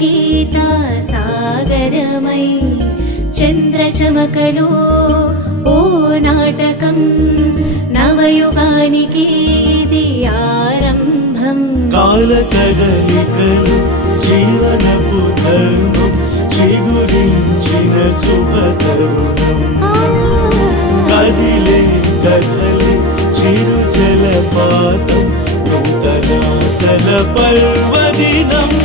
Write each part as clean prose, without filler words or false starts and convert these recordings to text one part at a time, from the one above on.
गीता सागरमय चंद्रचमकलो ओ नाटकं नवयुगानिकी इति आरम्भम् कालकदलिकलु जीवनपु धर्मं चिगुरिंचिन शुभतरुणं कदिले कदले चिरुजलपातं नूतनासल पर्वदिनम्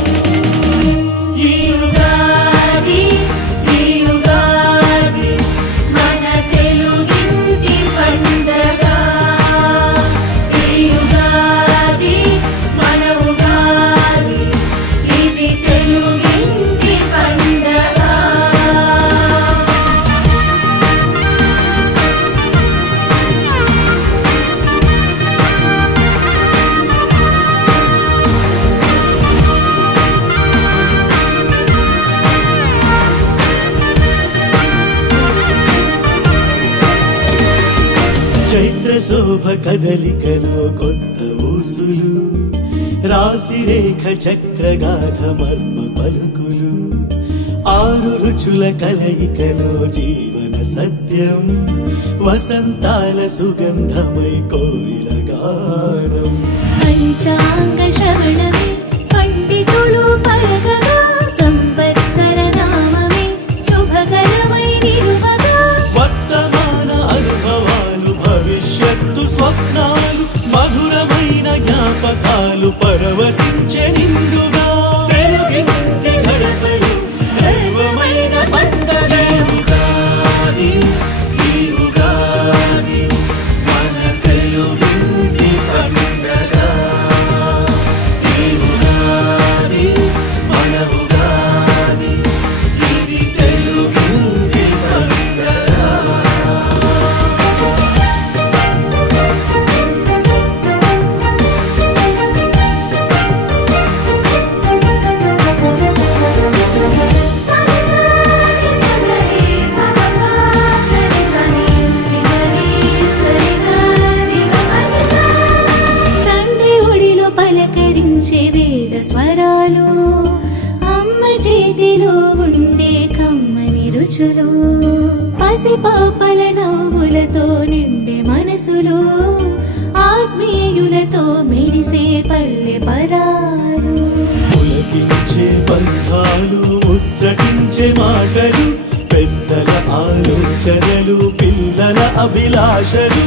శోభ కదలికలో కొత్త ఊసులు రాశిరేఖ చక్రగాథ మర్మ పలుకులు ఆరు రుచుల కలయికలో జీవన సత్యం వసంతాల సుగంధమై కోయిల గానం పంచాంగ శ్రవణమే పండితులు పలకగా సంవత్సర నామమే శుభకరమై నిలువగా వర్తమాన అనుభవాలు భవిష్యత్తు స్వప్నాలు మధురమైన జ్ఞాపకాలు పరవశించే నిండుగా తెలుగింటి గడపలు దైవమైన పండగ ఉగాది ఈ ఉగాది మన తెలుగింటి పండగ ఈ ఉగాది మన ఉగాది ఇది తెలుగింటి పండగ వేద స్వరాలు అమ్మ చేతిలో ఉండే కమ్మని రుచులు పసిపాపల నవ్వులతో నిండే మనసులు ఆత్మీయులతో మెరిసే పల్లె పరాలు పులకించే బంధాలు ముచ్చటించే మాటలు పెద్దల ఆలోచనలు పిల్లల అభిలాషలు